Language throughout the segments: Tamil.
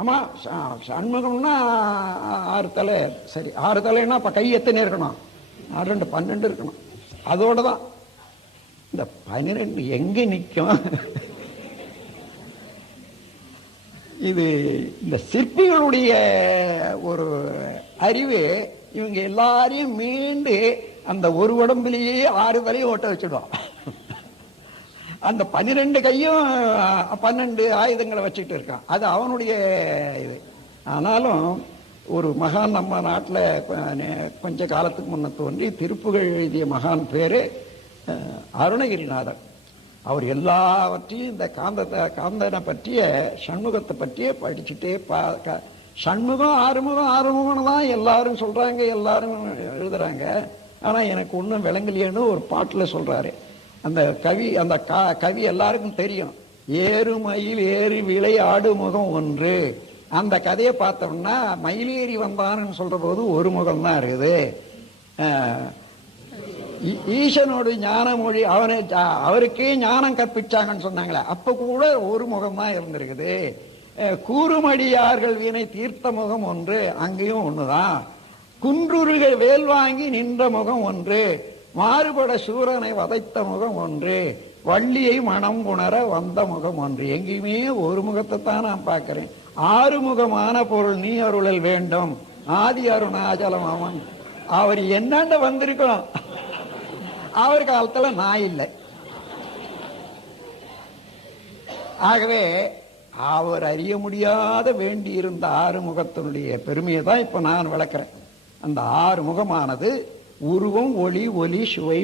ஆமா, சண்முகம்னா 6 தலை. சரி, 6 தலைன்னா அப்ப கை எத்தனை இருக்கணும்? 2 12 இருக்கணும். அதோட தான் இந்த 12 எங்க நிற்கும்? இது இந்த சிற்பிகளுடைய ஒரு அறிவு. இவங்க எல்லாரையும் மீண்டு அந்த ஒரு உடம்புலயே 6 தலையும் ஓட்ட வச்சிடும். அந்த 12 கையும் 12 ஆயுதங்களை வச்சுட்டு இருக்கான். அது அவனுடைய இது. ஆனாலும் ஒரு மகான் நம்ம நாட்டில் கொஞ்ச காலத்துக்கு முன்ன தோன்றி திருப்புகழ் எழுதிய மகான் பேரு அருணகிரிநாதர். அவர் எல்லாவற்றையும் இந்த காந்தனை பற்றிய சண்முகத்தை பற்றிய படிச்சுட்டே சண்முகம் ஆறுமுகம் தான் எல்லாரும் சொல்றாங்க, எல்லாரும் எழுதுறாங்க. ஆனா எனக்கு ஒன்றும் விளங்கலையேன்னு ஒரு பாட்டுல சொல்றாரு. அந்த கவி எல்லாருக்கும் தெரியும். ஏறு மயில் ஏறி விளை ஆடு முகம் ஒன்று. அந்த கதையை பார்த்தோம்னா மயிலேறி வந்தான்னு சொல்ற போது ஒரு முகம் தான் இருக்குது. ஈசனோடு ஞான மொழி அவருக்கே ஞானம் கற்பிச்சாங்கன்னு சொன்னாங்களே, அப்ப கூட ஒரு முகம் தான் இருந்திருக்குது. கூறுமடியார்கள் வீணை தீர்த்த முகம் ஒன்று, அங்கேயும் ஒண்ணுதான். குன்றுருகள் வேல் வாங்கி நின்ற முகம் ஒன்று, மாறுபட சூரனை வதைத்த முகம் ஒன்று, வள்ளியை மனம் உணர வந்த முகம் ஒன்று. எங்கேயுமே ஒரு முகத்தை தான் நான் பார்க்கிறேன். 6 முகமான பொருள் நீ அருளல் வேண்டும், ஆதி அருணாச்சலம் அவன். அவர் என்னண்ட வந்திருக்கோம், அவர் காலத்துல நான் இல்லை. ஆகவே அவர் அறிய முடியாத வேண்டி இருந்த 6 முகத்தினுடைய பெருமையை தான் இப்ப நான் விளக்குறேன். அந்த 6 முகமானது உருவம், ஒளி, ஒலி, சுவை,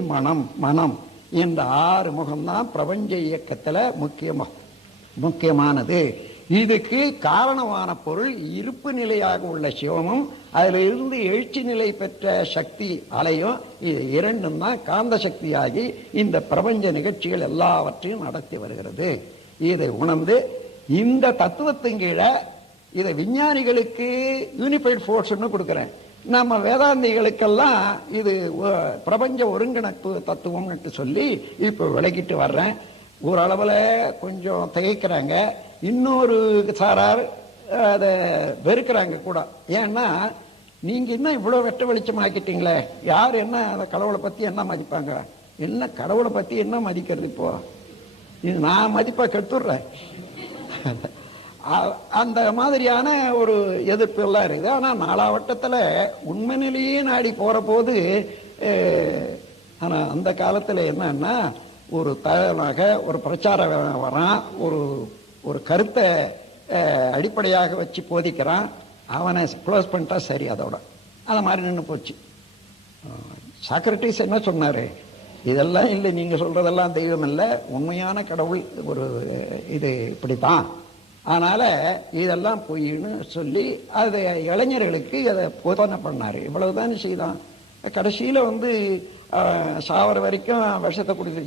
மனம் என்ற 6 முகம்தான் பிரபஞ்ச இயக்கத்துல முக்கியமானது. இதுக்கு காரணமான பொருள் இருப்பு நிலையாக உள்ள சிவமும் அதிலிருந்து எழுச்சி நிலை பெற்ற சக்தி அலையும். இது இரண்டும் தான் காந்த சக்தியாகி இந்த பிரபஞ்ச நிகழ்ச்சிகள் எல்லாவற்றையும் நடத்தி வருகிறது. இதை உணர்ந்து இந்த தத்துவத்தின் கீழே இதை விஞ்ஞானிகளுக்கு யூனிஃபைட் ஃபோர்ஸ்ன்னு கொடுக்கிறேன். நம்ம வேதாந்திகளுக்கெல்லாம் இது பிரபஞ்ச ஒருங்கிணைப்பு தத்துவம்னு சொல்லி இப்ப விளக்கிட்டு வர்றேன். ஓரளவுல கொஞ்சம் திகைக்கிறாங்க, இன்னொரு சாரார் அதை வெறுக்கிறாங்க கூட. ஏன்னா நீங்க என்ன இவ்வளவு வெட்ட வெளிச்சமாக்கிட்டீங்களே, யார் என்ன அந்த கடவுளை பத்தி என்ன மதிப்பாங்க? என்ன கடவுளை பத்தி என்ன மதிக்கிறது? இப்போ இது நான் மதிப்பா கெடுத்துடுறேன். அந்த மாதிரியான ஒரு எதிர்ப்பு எல்லாம் இருக்குது. ஆனா நாலாவட்டத்துல உண்மை நிலையே நாடி போற போது ஆனா அந்த காலத்துல என்னன்னா ஒரு தகவலாக ஒரு பிரச்சாரம் வரான், ஒரு கருத்தை அடிப்படையாக வச்சு போதிக்கிறான், அவனை க்ளோஸ் பண்ணிட்டா சரி, அதோட அந்த மாதிரி நின்று போச்சு. சாக்ரட்டிஸ் என்ன சொன்னாரு? இதெல்லாம் இல்லை, நீங்க சொல்றதெல்லாம் தெய்வம் இல்லை, உண்மையான கடவுள் ஒரு இது இப்படித்தான், அதனால இதெல்லாம் பொய்ன்னு சொல்லி அது இளைஞர்களுக்கு அதை போதனை பண்ணாரு. இவ்வளவுதான் செய்தான். கடைசியில சாவர வரைக்கும் விஷத்தை குடிச்சு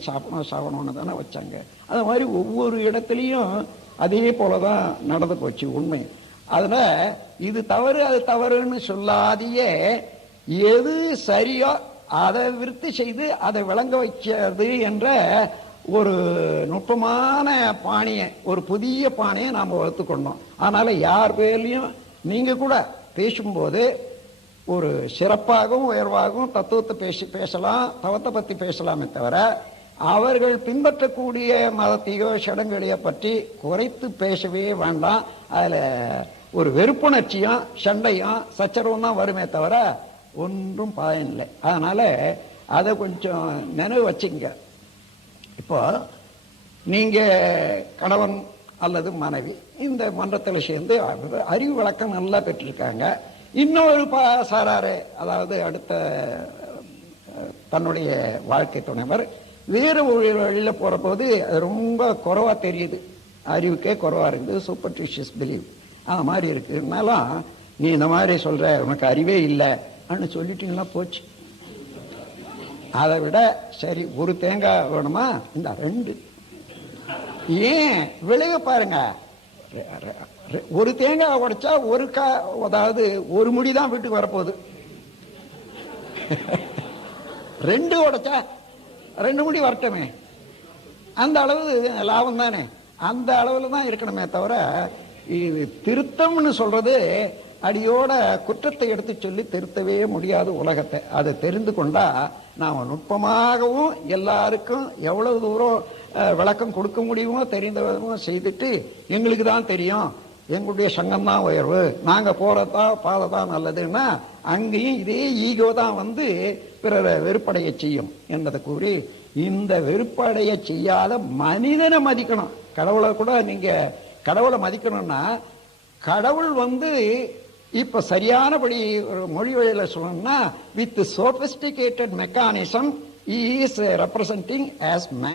சாவணும்னு தானே வச்சாங்க. அது மாதிரி ஒவ்வொரு இடத்துலையும் அதே போலதான் நடந்து போச்சு உண்மை. அதுல இது தவறு அது தவறுன்னு சொல்லாதையே எது சரியோ அதை விருத்தி செய்து அதை விளங்க வைக்கிறது என்ற ஒரு நுட்பமான பாணியை, ஒரு புதிய பாணியை நாம் வகுத்துக்கொண்டோம். அதனால யார் பேர்லையும் நீங்க கூட பேசும்போது ஒரு சிறப்பாகவும் உயர்வாகவும் தத்துவத்தை பேசலாம், தவத்தை பத்தி பேசலாமே தவிர அவர்கள் பின்பற்றக்கூடிய மதத்தையோ சடங்குகளையோ பற்றி குறைத்து பேசவே வேண்டாம். அதுல ஒரு வெறுப்புணர்ச்சியும் சண்டையும் சச்சரவும் தான் வருமே தவிர ஒன்றும் பயனில்லை. அதனால அதை கொஞ்சம் நினைவு வச்சுங்க. இப்போ நீங்க கணவன் அல்லது மனைவி இந்த மன்றத்தில் சேர்ந்து அறிவு விளக்கம் நல்லா பெற்றிருக்காங்க. இன்னொரு சாராரு, அதாவது அடுத்த தன்னுடைய வாழ்க்கை துணைவர் வேறு ஒரு வழியில போற போது ரொம்ப குறைவா தெரியுது, அறிவுக்கே குறைவா இருக்குது, சூப்பர்டிஷியஸ் பிலீவ் அந்த மாதிரி இருக்குனாலும் நீ இந்த மாதிரி சொல்ற உனக்கு அறிவே இல்லை அப்படின்னு சொல்லிட்டீங்கன்னா போச்சு. அதை விட சரி ஒரு தேங்காய் வேணுமா, இந்த 2 ஏன் விளைவு பாருங்க. ஒரு தேங்காய் உடைச்சா அதாவது ஒரு முடிதான் வீட்டுக்கு வரப்போகுது. 2 உடைச்சா 2 முடி வரட்டுமே, அந்த அளவு லாபம் தானே. அந்த அளவுல தான் இருக்கணுமே தவிர இது திருத்தம்னு சொல்றது அடியோட குற்றத்தை எடுத்து சொல்லி திருத்தவே முடியாது உலகத்தை. அதை தெரிந்து கொண்டா நாம் நுட்பமாகவும் எல்லாருக்கும் எவ்வளவு தூரம் விளக்கம் கொடுக்க முடியுமோ தெரிந்தவோ செய்துட்டு எங்களுக்கு தான் தெரியும், எங்களுடைய சங்கம் தான் உயர்வு, நாங்க போறதா பாதை தான் நல்லதுன்னா அங்கேயும் இதே ஈகோ தான் வந்து பிறரை வெறுப்படைய செய்யும் என்பதை கூறி, இந்த வெறுப்படைய செய்யாத மனிதனை மதிக்கணும். கடவுளை கூட நீங்க கடவுளை மதிக்கணும்னா கடவுள் வந்து இப்ப சரியானபடி ஒரு மொழி வழியில சொல்லணும்னா with sophisticated mechanism is representing as man.